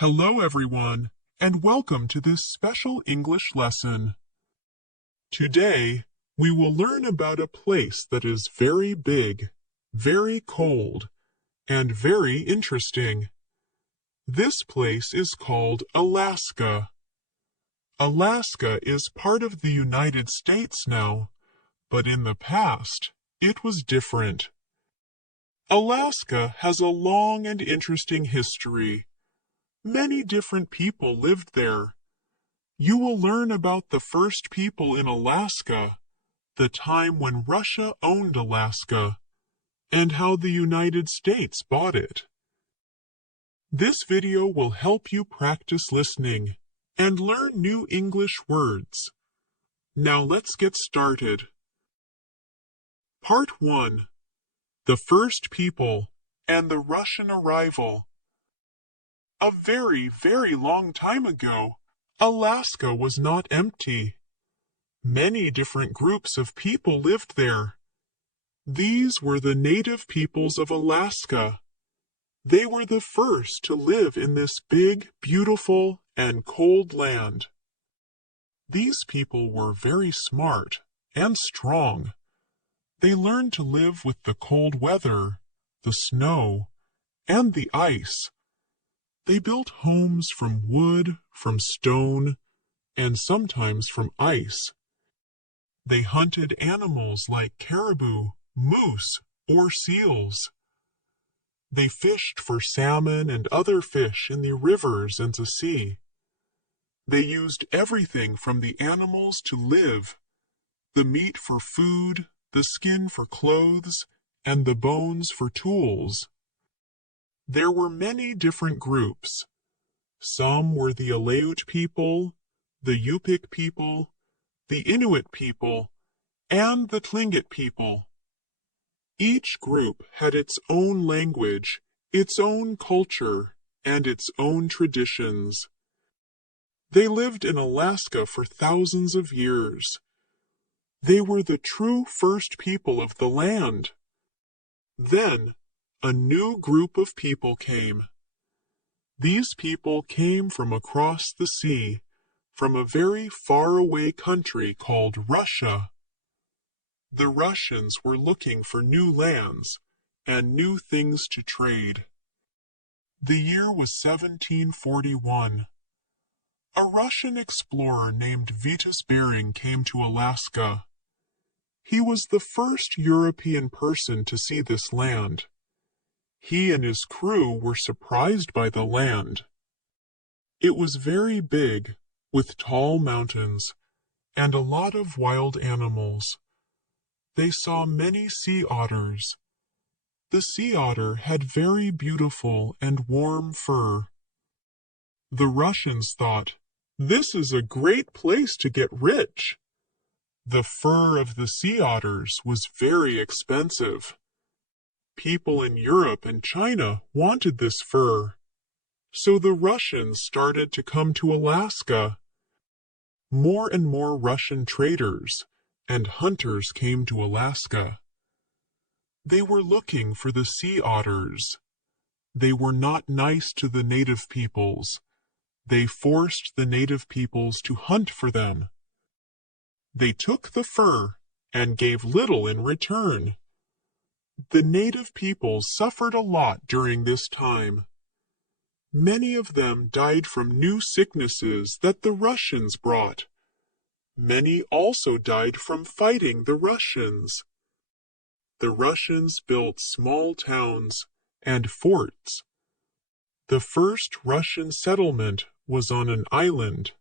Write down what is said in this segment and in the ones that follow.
Hello everyone, and welcome to this special English lesson. Today, we will learn about a place that is very big, very cold, and very interesting. This place is called Alaska. Alaska is part of the United States now, but in the past, it was different. Alaska has a long and interesting history. Many different people lived there. You will learn about the first people in Alaska, the time when Russia owned Alaska, and how the United States bought it. This video will help you practice listening and learn new English words. Now let's get started. Part 1. The first people and the Russian arrival. A very, very long time ago, Alaska was not empty. Many different groups of people lived there. These were the native peoples of Alaska. They were the first to live in this big, beautiful, and cold land. These people were very smart and strong. They learned to live with the cold weather, the snow, and the ice. They built homes from wood, from stone, and sometimes from ice. They hunted animals like caribou, moose, or seals. They fished for salmon and other fish in the rivers and the sea. They used everything from the animals to live, the meat for food, the skin for clothes, and the bones for tools. There were many different groups. Some were the Aleut people, the Yupik people, the Inuit people, and the Tlingit people. Each group had its own language, its own culture, and its own traditions. They lived in Alaska for thousands of years. They were the true first people of the land. Then, a new group of people came. These people came from across the sea, from a very far-away country called Russia. The Russians were looking for new lands and new things to trade. The year was 1741. A Russian explorer named Vitus Bering came to Alaska. He was the first European person to see this land. He and his crew were surprised by the land. It was very big, with tall mountains, and a lot of wild animals. They saw many sea otters. The sea otter had very beautiful and warm fur. The Russians thought, "This is a great place to get rich." The fur of the sea otters was very expensive. People in Europe and China wanted this fur. So the Russians started to come to Alaska. More and more Russian traders and hunters came to Alaska. They were looking for the sea otters. They were not nice to the native peoples. They forced the native peoples to hunt for them. They took the fur and gave little in return. The native peoples suffered a lot during this time. Many of them died from new sicknesses that the Russians brought. Many also died from fighting the Russians. The Russians built small towns and forts. The first Russian settlement was on an island.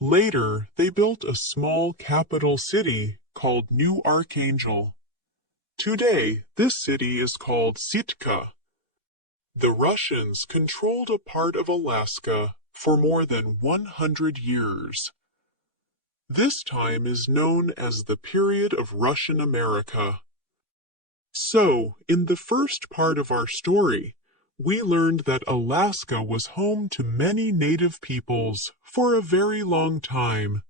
Later, they built a small capital city called New Archangel. Today, this city is called Sitka. The Russians controlled a part of Alaska for more than 100 years. This time is known as the period of Russian America. So, in the first part of our story, we learned that Alaska was home to many native peoples for a very long time.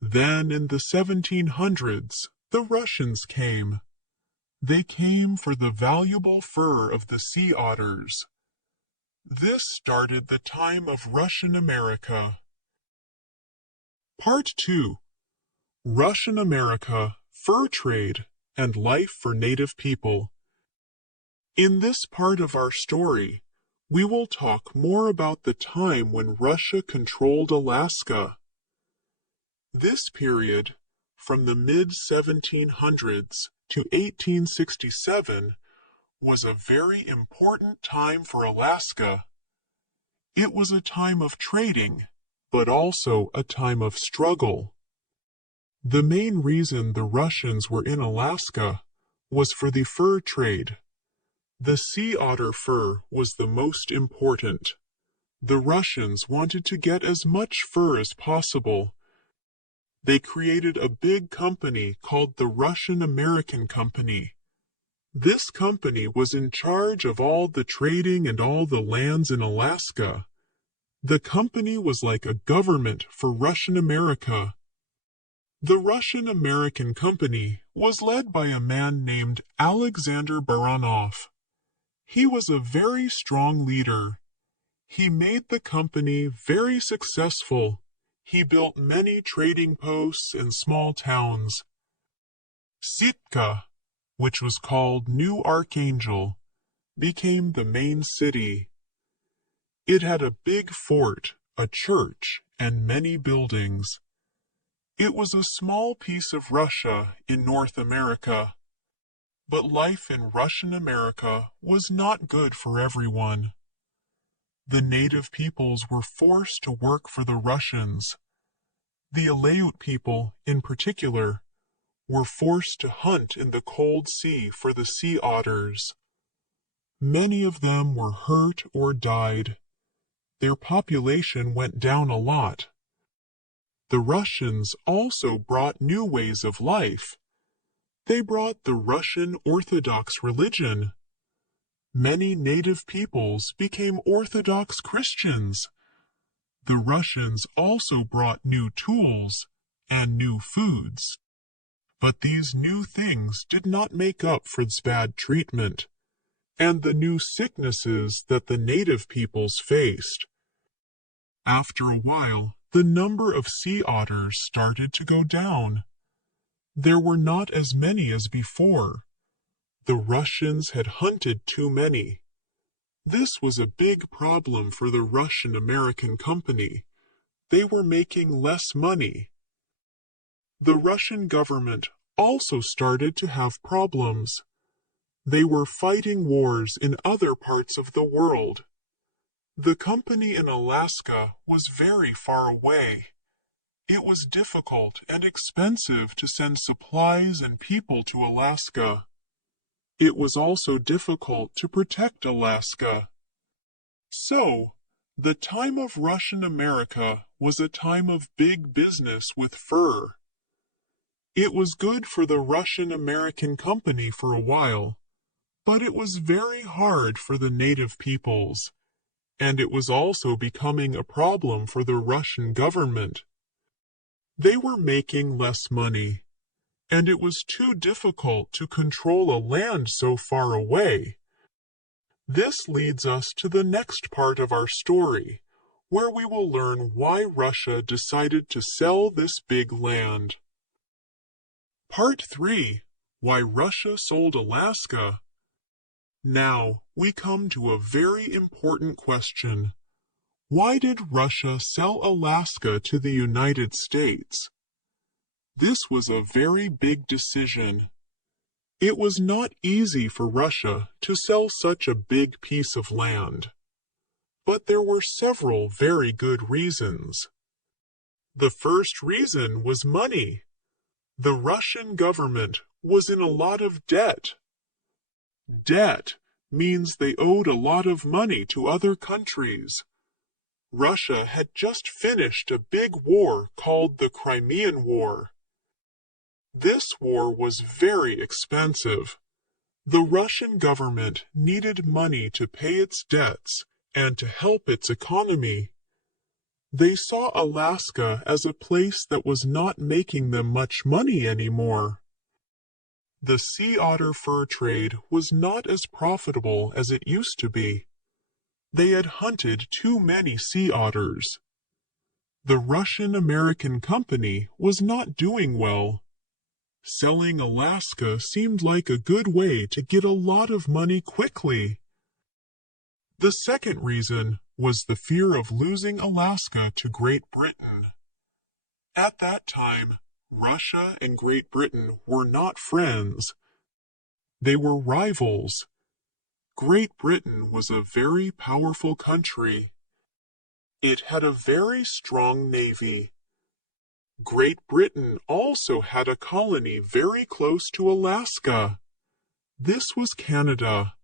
Then in the 1700s, the Russians came. They came for the valuable fur of the sea otters. This started the time of Russian America. Part 2. Russian America, Fur Trade, and Life for Native People. In this part of our story, we will talk more about the time when Russia controlled Alaska. This period, from the mid-1700s to 1867, was a very important time for Alaska. It was a time of trading, but also a time of struggle. The main reason the Russians were in Alaska was for the fur trade. The sea otter fur was the most important. The Russians wanted to get as much fur as possible. They created a big company called the Russian American Company. This company was in charge of all the trading and all the lands in Alaska. The company was like a government for Russian America. The Russian American Company was led by a man named Alexander Baranov. He was a very strong leader. He made the company very successful. He built many trading posts in small towns. Sitka, which was called New Archangel, became the main city. It had a big fort, a church, and many buildings. It was a small piece of Russia in North America. But life in Russian America was not good for everyone. The native peoples were forced to work for the Russians. The Aleut people, in particular, were forced to hunt in the cold sea for the sea otters. Many of them were hurt or died. Their population went down a lot. The Russians also brought new ways of life. They brought the Russian Orthodox religion. Many native peoples became Orthodox Christians. The Russians also brought new tools and new foods. But these new things did not make up for this bad treatment and the new sicknesses that the native peoples faced. After a while, the number of sea otters started to go down. There were not as many as before. The Russians had hunted too many. This was a big problem for the Russian American Company. They were making less money. The Russian government also started to have problems. They were fighting wars in other parts of the world. The company in Alaska was very far away. It was difficult and expensive to send supplies and people to Alaska. It was also difficult to protect Alaska. So, the time of Russian America was a time of big business with fur. It was good for the Russian American Company for a while, but it was very hard for the native peoples, and it was also becoming a problem for the Russian government. They were making less money, and it was too difficult to control a land so far away. This leads us to the next part of our story, where we will learn why Russia decided to sell this big land. Part 3. Why Russia sold Alaska. Now we come to a very important question. Why did Russia sell Alaska to the United States? This was a very big decision. It was not easy for Russia to sell such a big piece of land. But there were several very good reasons. The first reason was money. The Russian government was in a lot of debt. Debt means they owed a lot of money to other countries. Russia had just finished a big war called the Crimean War. This war was very expensive. The Russian government needed money to pay its debts and to help its economy. They saw Alaska as a place that was not making them much money anymore. The sea otter fur trade was not as profitable as it used to be. They had hunted too many sea otters. The Russian-American company was not doing well. Selling Alaska seemed like a good way to get a lot of money quickly. The second reason was the fear of losing Alaska to Great Britain. At that time, Russia and Great Britain were not friends. They were rivals. Great Britain was a very powerful country. It had a very strong navy. Great Britain also had a colony very close to Alaska. This was Canada.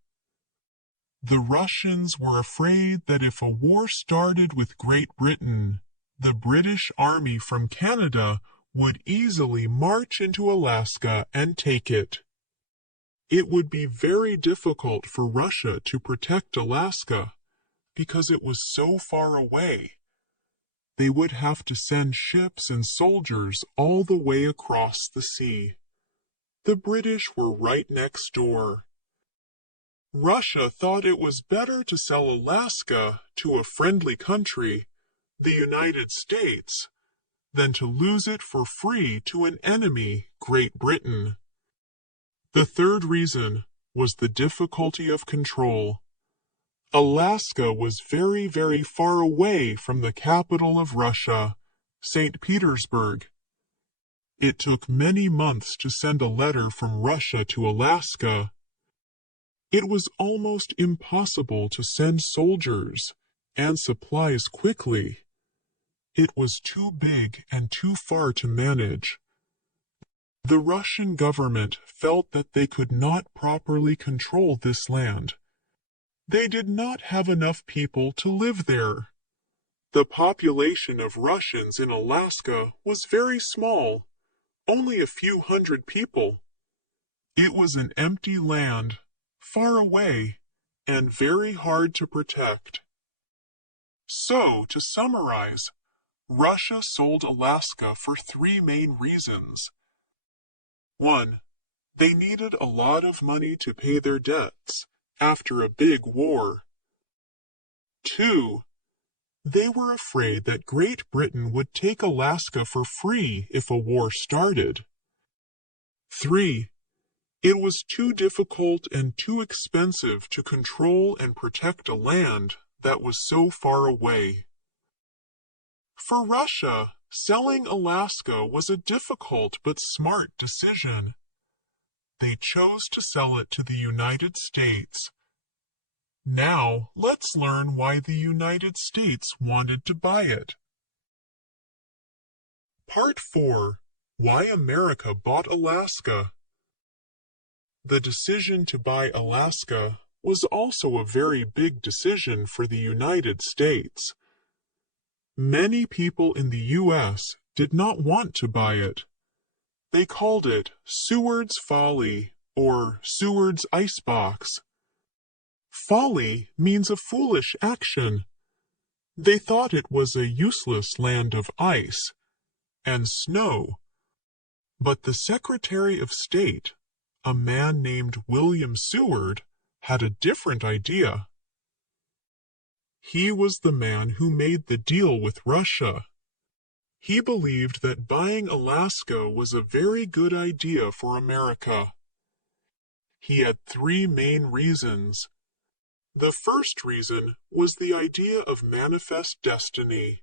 The Russians were afraid that if a war started with Great Britain, the British army from Canada would easily march into Alaska and take it. It would be very difficult for Russia to protect Alaska because it was so far away. They would have to send ships and soldiers all the way across the sea. The British were right next door. Russia thought it was better to sell Alaska to a friendly country, the United States, than to lose it for free to an enemy, Great Britain. The third reason was the difficulty of control. Alaska was very, very far away from the capital of Russia, St. Petersburg. It took many months to send a letter from Russia to Alaska. It was almost impossible to send soldiers and supplies quickly. It was too big and too far to manage. The Russian government felt that they could not properly control this land. They did not have enough people to live there. The population of Russians in Alaska was very small, only a few hundred people. It was an empty land, far away, and very hard to protect. So, to summarize, Russia sold Alaska for three main reasons. 1. They needed a lot of money to pay their debts after a big war. 2. They were afraid that Great Britain would take Alaska for free if a war started. 3. It was too difficult and too expensive to control and protect a land that was so far away. For Russia, selling Alaska was a difficult but smart decision. They chose to sell it to the United States. Now, let's learn why the United States wanted to buy it. Part 4. Why America bought Alaska. The decision to buy Alaska was also a very big decision for the United States. Many people in the U.S. did not want to buy it. They called it Seward's Folly or Seward's Icebox. Folly means a foolish action. They thought it was a useless land of ice and snow. But the Secretary of State, a man named William Seward, had a different idea. He was the man who made the deal with Russia. He believed that buying Alaska was a very good idea for America. He had three main reasons. The first reason was the idea of manifest destiny.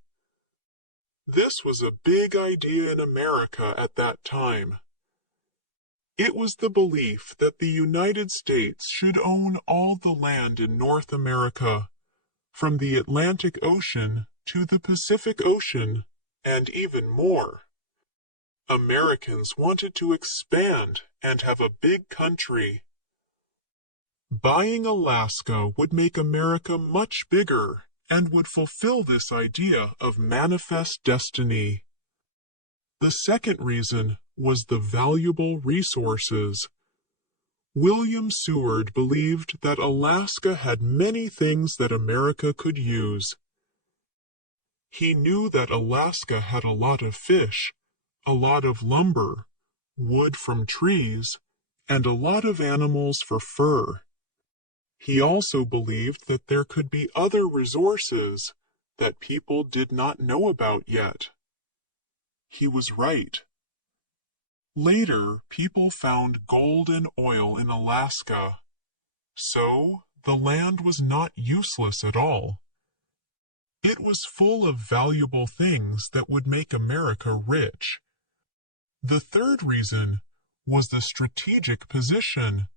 This was a big idea in America at that time. It was the belief that the United States should own all the land in North America, from the Atlantic Ocean to the Pacific Ocean, and even more. Americans wanted to expand and have a big country. Buying Alaska would make America much bigger and would fulfill this idea of manifest destiny. The second reason was the valuable resources. William Seward believed that Alaska had many things that America could use. He knew that Alaska had a lot of fish, a lot of lumber, wood from trees, and a lot of animals for fur. He also believed that there could be other resources that people did not know about yet. He was right. Later, people found gold and oil in Alaska. So, the land was not useless at all. It was full of valuable things that would make America rich. The third reason was the strategic position.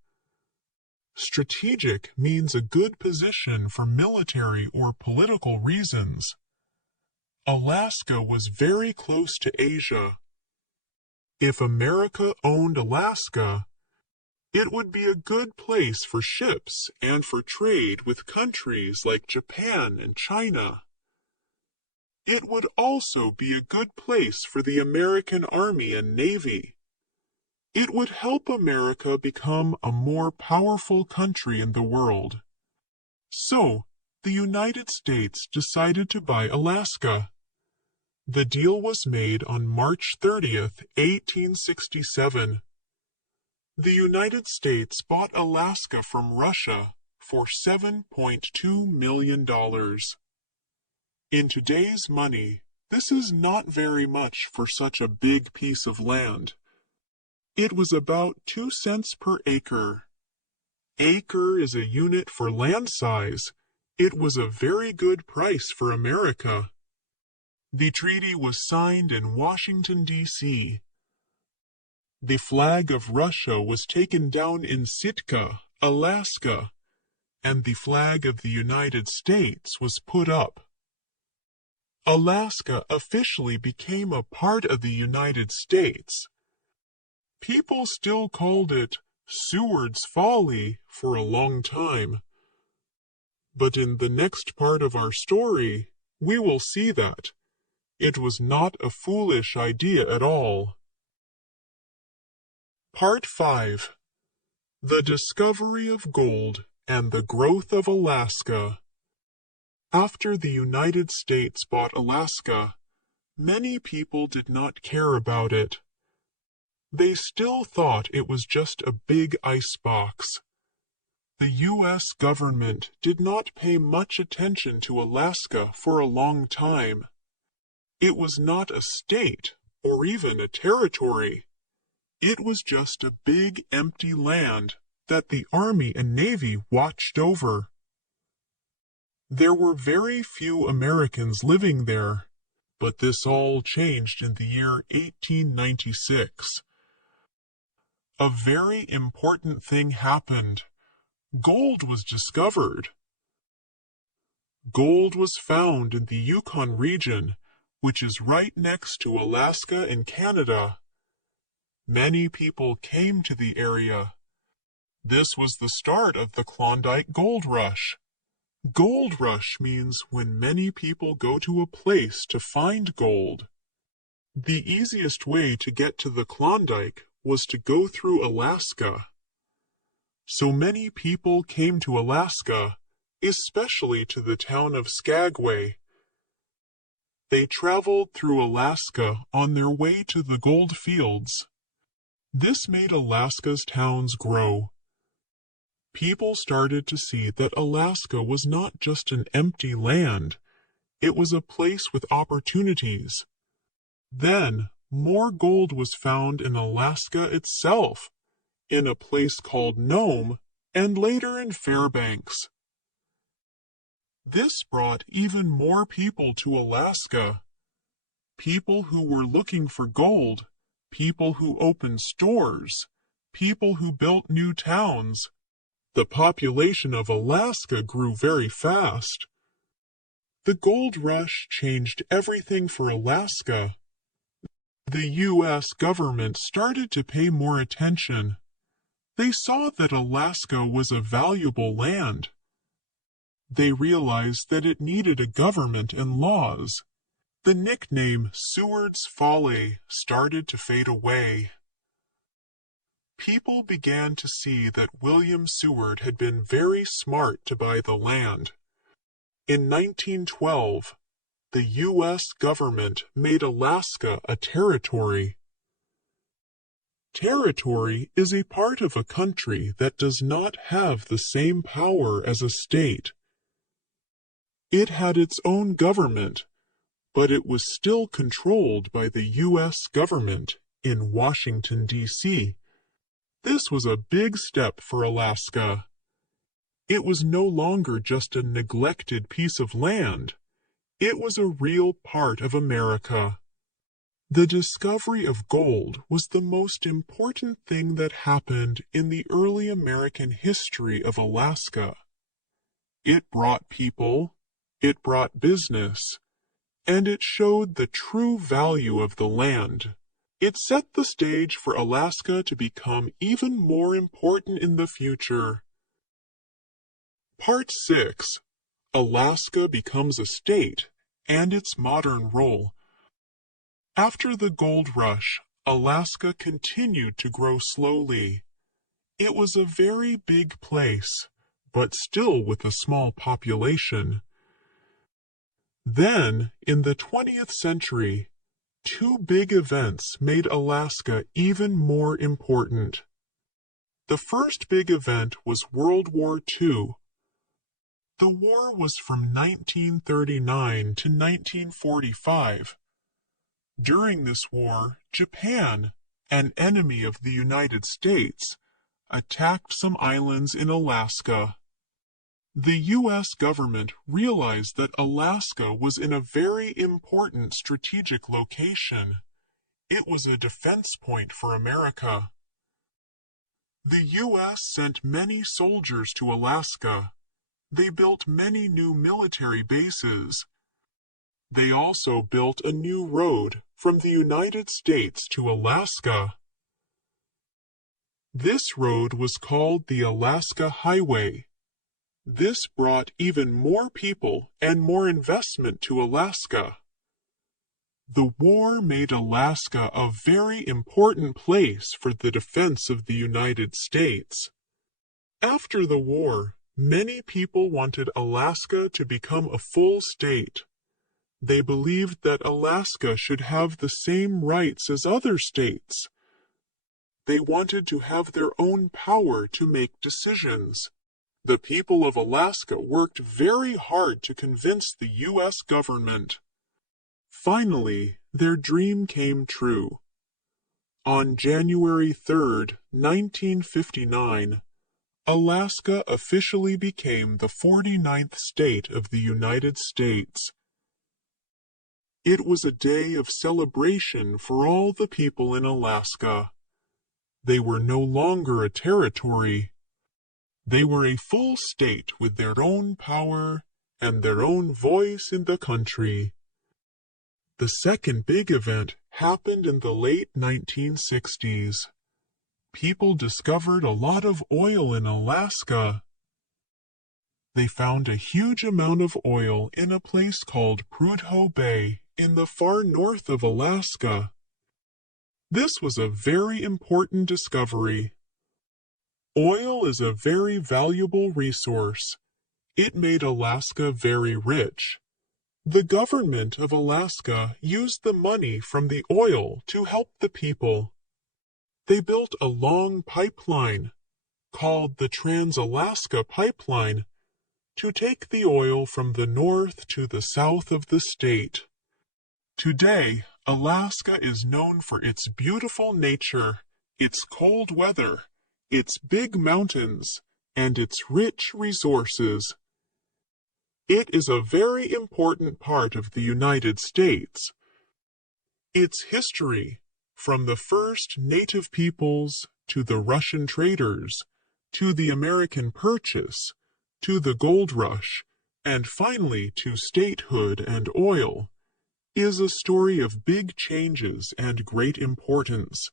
Strategic means a good position for military or political reasons. Alaska was very close to Asia. If America owned Alaska, it would be a good place for ships and for trade with countries like Japan and China. It would also be a good place for the American Army and Navy. It would help America become a more powerful country in the world. So, the United States decided to buy Alaska. The deal was made on March 30th, 1867. The United States bought Alaska from Russia for $7.2 million. In today's money, this is not very much for such a big piece of land. It was about 2 cents per acre. Acre is a unit for land size. It was a very good price for America. The treaty was signed in Washington, D.C. The flag of Russia was taken down in Sitka, Alaska, and the flag of the United States was put up. Alaska officially became a part of the United States. People still called it Seward's Folly for a long time. But in the next part of our story, we will see that it was not a foolish idea at all. Part 5. The Discovery of Gold and the Growth of Alaska. After the United States bought Alaska, many people did not care about it. They still thought it was just a big icebox. The U.S. government did not pay much attention to Alaska for a long time. It was not a state or even a territory. It was just a big empty land that the Army and Navy watched over. There were very few Americans living there, but this all changed in the year 1896. A very important thing happened. Gold was discovered. Gold was found in the Yukon region, which is right next to Alaska and Canada. Many people came to the area. This was the start of the Klondike Gold Rush. Gold rush means when many people go to a place to find gold. The easiest way to get to the Klondike was to go through Alaska. So many people came to Alaska, especially to the town of Skagway. They traveled through Alaska on their way to the gold fields. This made Alaska's towns grow. People started to see that Alaska was not just an empty land. It was a place with opportunities. Then, more gold was found in Alaska itself, in a place called Nome, and later in Fairbanks. This brought even more people to Alaska. People who were looking for gold, people who opened stores, people who built new towns. The population of Alaska grew very fast. The gold rush changed everything for Alaska. The U.S. government started to pay more attention. They saw that Alaska was a valuable land. They realized that it needed a government and laws. The nickname Seward's Folly started to fade away. People began to see that William Seward had been very smart to buy the land. In 1912, the U.S. government made Alaska a territory. Territory is a part of a country that does not have the same power as a state. It had its own government, but it was still controlled by the U.S. government in Washington, D.C. This was a big step for Alaska. It was no longer just a neglected piece of land. It was a real part of America. The discovery of gold was the most important thing that happened in the early American history of Alaska. It brought people, it brought business, and it showed the true value of the land. It set the stage for Alaska to become even more important in the future. Part 6. Alaska becomes a state and its modern role. After the gold rush, Alaska continued to grow slowly. It was a very big place, but still with a small population. Then, in the 20th century, two big events made Alaska even more important. The first big event was World War II. The war was from 1939 to 1945. During this war, Japan, an enemy of the United States, attacked some islands in Alaska. The U.S. government realized that Alaska was in a very important strategic location. It was a defense point for America. The U.S. sent many soldiers to Alaska. They built many new military bases. They also built a new road from the United States to Alaska. This road was called the Alaska Highway. This brought even more people and more investment to Alaska. The war made Alaska a very important place for the defense of the United States. After the war, many people wanted Alaska to become a full state. They believed that Alaska should have the same rights as other states. They wanted to have their own power to make decisions. The people of Alaska worked very hard to convince the U.S. government. Finally, their dream came true. On January 3, 1959, Alaska officially became the 49th state of the United States. It was a day of celebration for all the people in Alaska. They were no longer a territory. They were a full state with their own power and their own voice in the country. The second big event happened in the late 1960s. People discovered a lot of oil in Alaska. They found a huge amount of oil in a place called Prudhoe Bay in the far north of Alaska. This was a very important discovery. Oil is a very valuable resource. It made Alaska very rich. The government of Alaska used the money from the oil to help the people. They built a long pipeline, called the Trans-Alaska Pipeline, to take the oil from the north to the south of the state. Today, Alaska is known for its beautiful nature, its cold weather, its big mountains, and its rich resources. It is a very important part of the United States. Its history, from the first native peoples to the Russian traders, to the American purchase, to the gold rush, and finally to statehood and oil, is a story of big changes and great importance.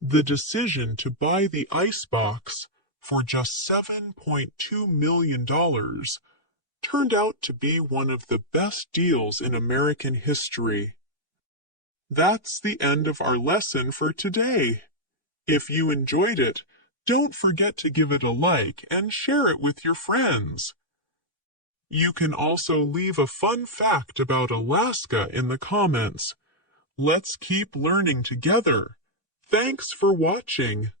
The decision to buy the icebox for just $7.2 million turned out to be one of the best deals in American history. That's the end of our lesson for today. If you enjoyed it, don't forget to give it a like and share it with your friends. You can also leave a fun fact about Alaska in the comments. Let's keep learning together. Thanks for watching.